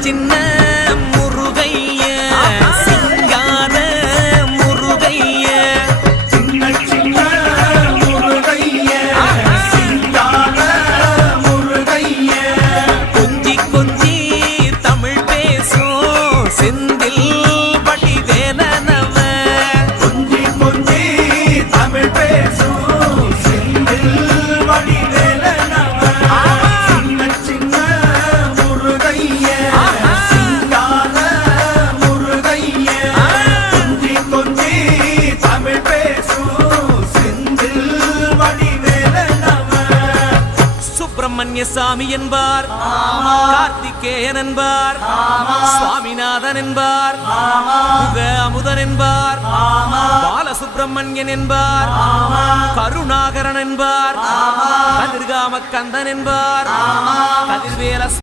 சின்ன முருகைய சிங்கார முருகைய சின்ன சின்ன முருகைய சிங்கார முருகைய கொஞ்சி கொஞ்சி தமிழ் பேசும் செந்தில் வடிவேலனவ கொஞ்சி கொஞ்சி தமிழ் பேசும் செந்தில் வடிவேலனவ சின்ன சின்ன முருகைய சிங்கார முருகைய கொஞ்சி கொஞ்சி தமிழ் பேசும் செந்தில் வடிவேலனவ சுப்பிரமணிய சாமி என்பார், கார்த்திகேயன் என்பார், சுவாமிநாதன் என்பார், முக அமுதன் என்பார், பாலசுப்பிரமணியன் என்பார், கருணாகரன் என்பார், கதிர்காம கந்தன் என்பார், கதிர்வேல